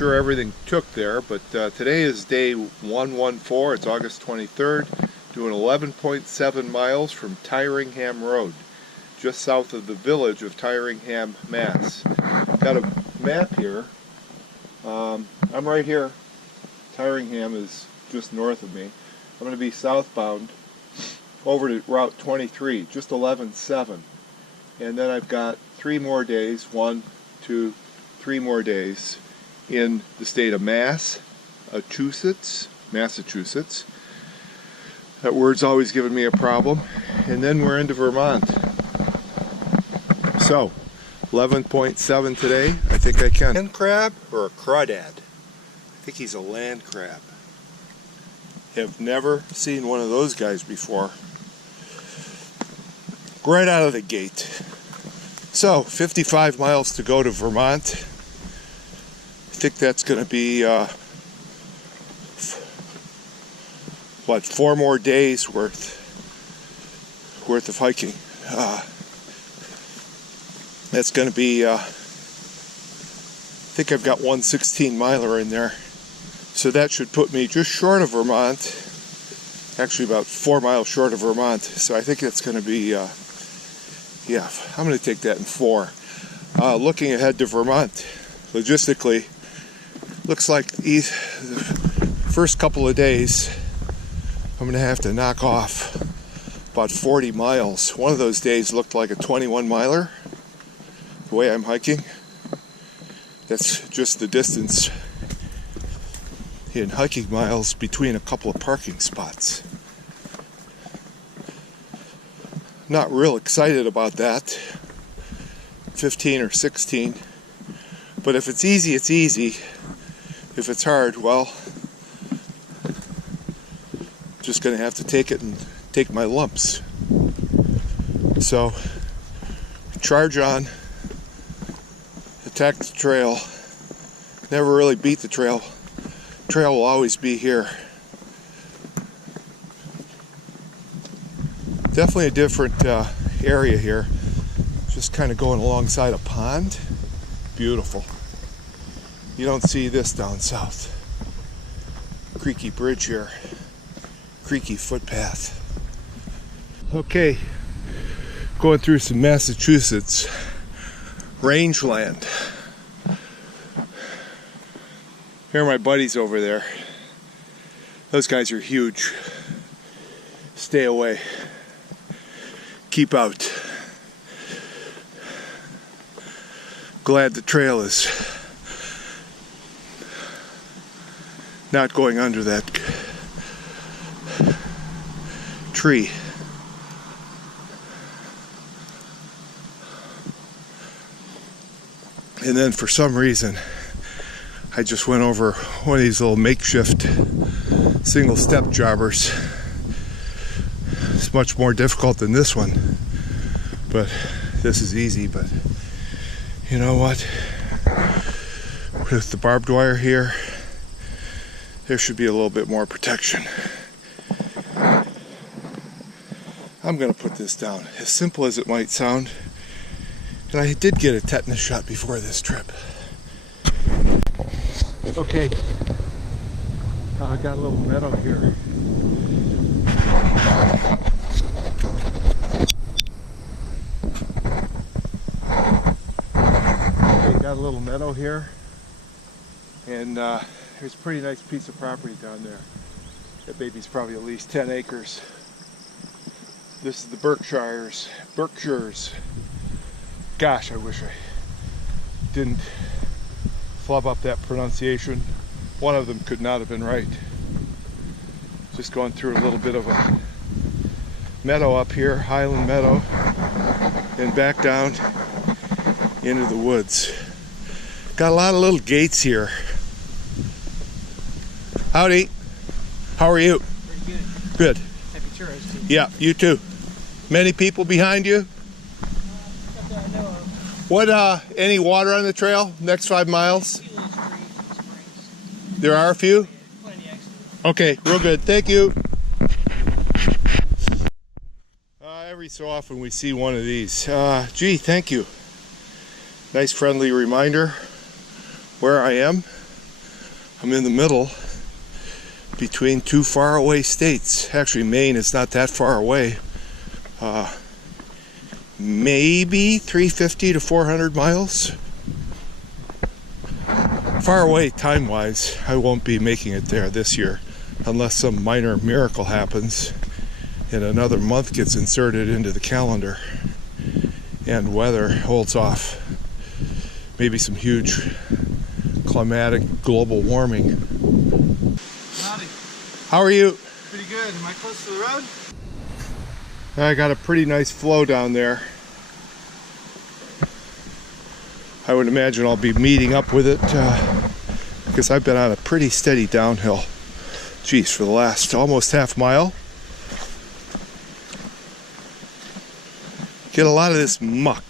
sure everything took there, but today is day 114. It's August 23rd, doing 11.7 miles from Tyringham Road, just south of the village of Tyringham, Mass. Got a map here. I'm right here. Tyringham is just north of me. I'm going to be southbound over to Route 23, just 11.7. And then I've got 3 more days, 1, 2, 3 more days in the state of Massachusetts. That word's always given me a problem. And then we're into Vermont. So, 11.7 today. I think I can. Land crab or a crawdad? I think he's a land crab. Have never seen one of those guys before. Right out of the gate. So, 55 miles to go to Vermont. I think that's going to be, 4 more days worth of hiking. That's going to be, I think I've got one 16-miler in there. So that should put me just short of Vermont. Actually about 4 miles short of Vermont. So I think that's going to be, yeah, I'm going to take that in 4. Looking ahead to Vermont, logistically, looks like the first couple of days, I'm going to have to knock off about 40 miles. One of those days looked like a 21-miler, the way I'm hiking. That's just the distance in hiking miles between a couple of parking spots. Not real excited about that. 15 or 16. But if it's easy, it's easy. If it's hard, well, just going to have to take it and take my lumps. So, charge on. Attack the trail. Never really beat the trail. Trail will always be here. Definitely a different area here. Just kind of going alongside a pond. Beautiful. You don't see this down south. Creaky bridge here. Creaky footpath. Okay, going through some Massachusetts rangeland. Here are my buddies over there. Those guys are huge. Stay away. Keep out. Glad the trail is not going under that tree. And then for some reason, I just went over one of these little makeshift single step jobbers. It's much more difficult than this one, but this is easy. But you know what? With the barbed wire here, there should be a little bit more protection. I'm gonna put this down, as simple as it might sound. And I did get a tetanus shot before this trip. Okay, I got a little meadow here. Okay, got a little meadow here, and there's a pretty nice piece of property down there. That baby's probably at least 10 acres. This is the Berkshires. Gosh, I wish I didn't flub up that pronunciation. One of them could not have been right. Just going through a little bit of a meadow up here, Highland Meadow, and back down into the woods. Got a lot of little gates here. Howdy. How are you? Pretty good. Good. Happy churros too. Yeah, you too. Many people behind you? Not that I know of. What, any water on the trail? Next 5 miles? A few little springs. There are a few? Yeah, plenty actually. Okay, real good. Thank you. Every so often we see one of these. Gee, thank you. Nice friendly reminder where I am. I'm in the middle between two faraway states. Actually, Maine is not that far away. Maybe 350 to 400 miles. Far away time-wise. I won't be making it there this year unless some minor miracle happens and another month gets inserted into the calendar and weather holds off. Maybe some huge climatic global warming. Howdy. How are you? Pretty good. Am I close to the road? I got a pretty nice flow down there. I would imagine I'll be meeting up with it because I've been on a pretty steady downhill. Geez, for the last almost half mile. Get a lot of this muck.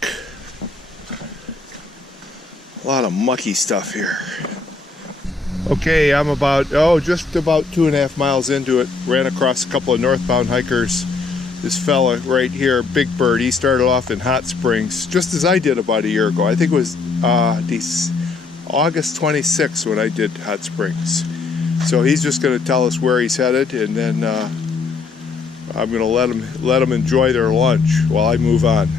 A lot of mucky stuff here. Okay, I'm just about 2.5 miles into it. Ran across a couple of northbound hikers. This fella right here, Big Bird, he started off in Hot Springs, just as I did about a year ago. I think it was August 26th when I did Hot Springs. So he's just going to tell us where he's headed, and then I'm going to let him enjoy their lunch while I move on.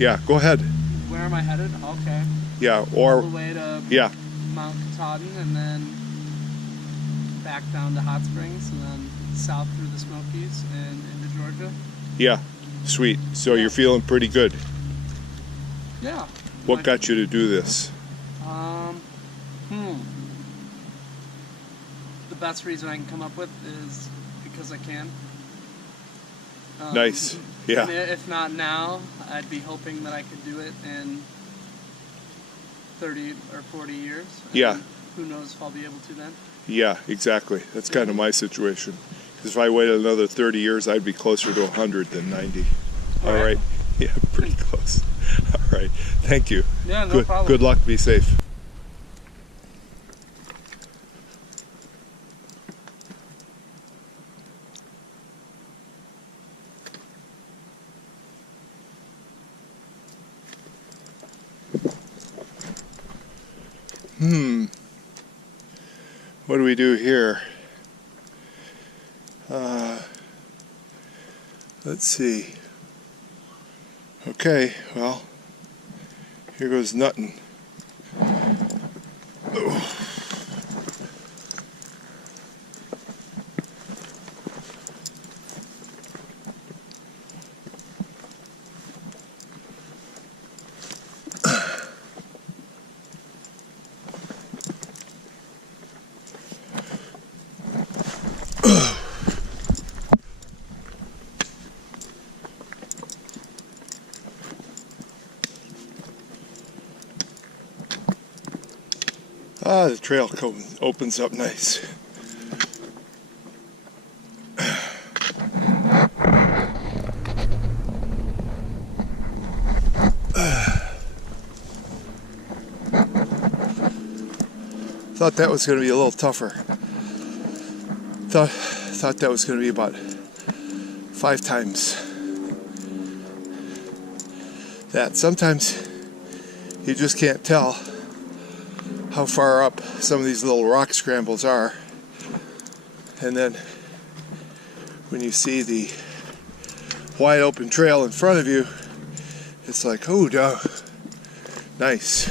Yeah, go ahead. Where am I headed? Okay. Yeah, All the way to yeah, Mount Katahdin, and then back down to Hot Springs, and then south through the Smokies and into Georgia. yeah, sweet. So you're feeling pretty good. Yeah. What got you to do this? The best reason I can come up with is because I can. Nice. Yeah. And if not now, I'd be hoping that I could do it in 30 or 40 years. Yeah. Who knows if I'll be able to then. Yeah, exactly. That's kind of my situation. If I waited another 30 years, I'd be closer to 100 than 90. All right. Yeah, pretty close. All right. Thank you. Yeah, no problem. Good luck. Be safe. What do we do here? Let's see. Okay, well, here goes nuttin'. The trail opens up nice. Thought that was going to be a little tougher. Thought that was going to be about 5 times that. Sometimes you just can't tell how far up some of these little rock scrambles are, and then when you see the wide open trail in front of you, it's like, oh, nice.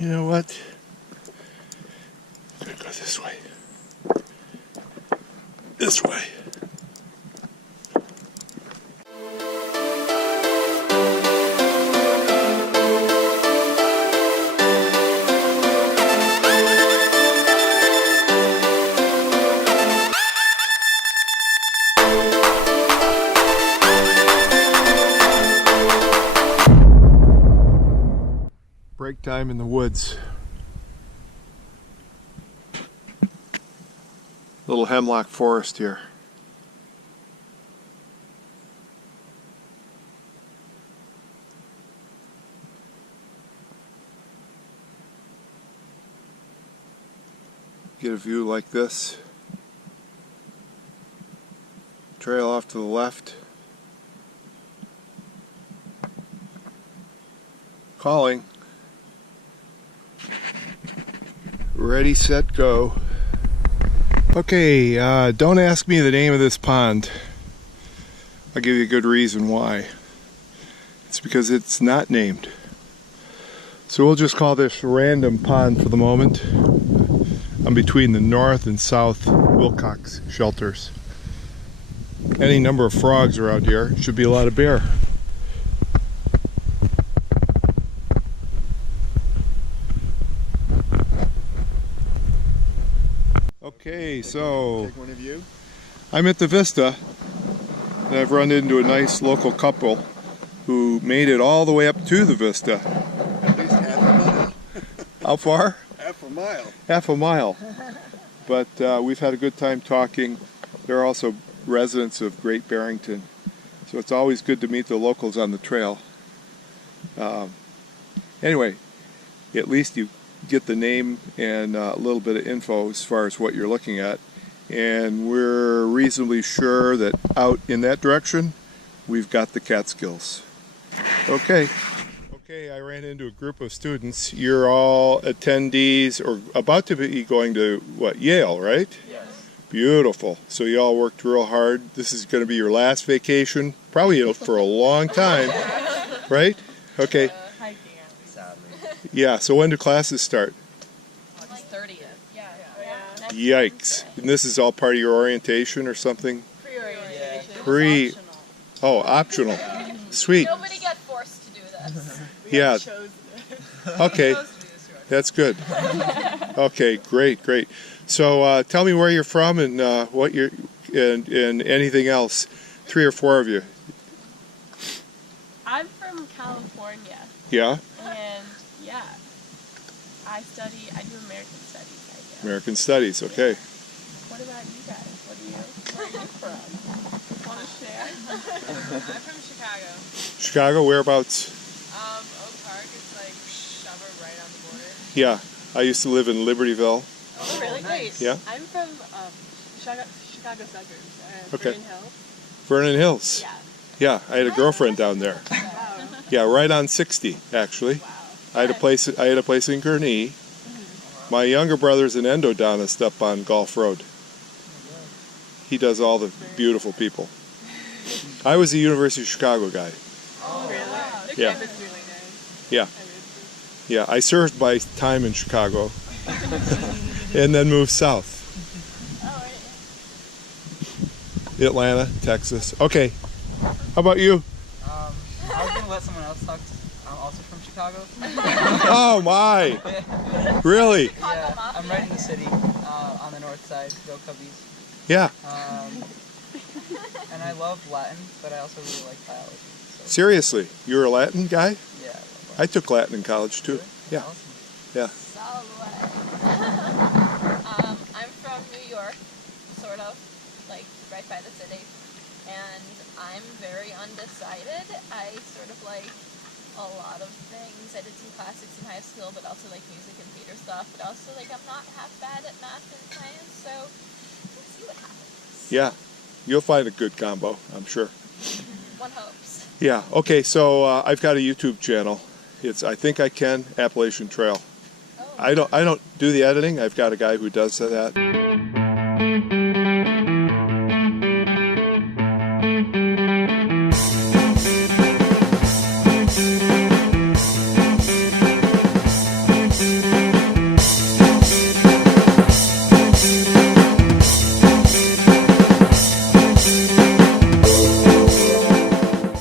You know what? I'm gonna go this way. This way. Break time in the woods. Little hemlock forest here. Get a view like this. Trail off to the left. Calling. Ready, set, go. Okay, don't ask me the name of this pond. I'll give you a good reason why. It's because it's not named. So we'll just call this Random Pond for the moment. I'm between the north and south Wilcox shelters. Any number of frogs around here. Should be a lot of bear. Okay, so Take one of you. I'm at the Vista, and I've run into a nice local couple who made it all the way up to the Vista. At least half a mile. How far? Half a mile. Half a mile. But we've had a good time talking. They're also residents of Great Barrington, so it's always good to meet the locals on the trail. Anyway, at least you get the name and a little bit of info as far as what you're looking at, and we're reasonably sure that out in that direction we've got the Catskills. Okay, I ran into a group of students. You're all attendees or about to be going to what, Yale, right? Yes. Beautiful. So you all worked real hard. This is going to be your last vacation, probably for a long time, right? Okay. Hiking, sadly. Yeah, so when do classes start? Like 30th. Yeah. Yikes. And this is all part of your orientation or something? Pre-orientation. Oh, optional. Sweet. Nobody got forced to do this. Yeah. Okay. That's good. Okay, great. So tell me where you're from and what you're and anything else. 3 or 4 of you. I'm from California, Yeah? and yeah, I do American Studies, I guess. American Studies, okay. What about you guys? Where are you from? Want to share? I'm from Chicago. Chicago, whereabouts? Oak Park is like Saber right on the border. Yeah, I used to live in Libertyville. Oh, really? nice. Yeah? I'm from Chicago suburbs, Okay. Vernon Hills. Vernon Hills. Yeah. Yeah, I had a girlfriend down there. Wow. Yeah, right on 60, actually. Wow. I had a place in Gurnee. My younger brother's an endodontist up on Gulf Road. He does all the beautiful people. I was a University of Chicago guy. Oh, really? Wow. The Yeah. campus is really nice. Yeah. Yeah, I served my time in Chicago and then moved south. Oh, right. Atlanta, Texas. Okay, how about you? I was going to let someone else talk. I'm also from Chicago. Oh my! Really? Yeah, I'm right in the city, on the north side. Go Cubbies. Yeah. And I love Latin, but I also really like biology. So, Seriously, you're a Latin guy? yeah, I love I took Latin in college too. Yeah. Awesome. Yeah. I'm from New York, sort of, like right by the city, and I'm very undecided. I sort of like a lot of things. I did some classics in high school, but also like music and theater stuff, but also like I'm not half bad at math and science, so let's see what happens. Yeah. You'll find a good combo, I'm sure. One hopes. Yeah. Okay, so I've got a YouTube channel. It's I Think I Can Appalachian Trail. Oh. I don't do the editing. I've got a guy who does that.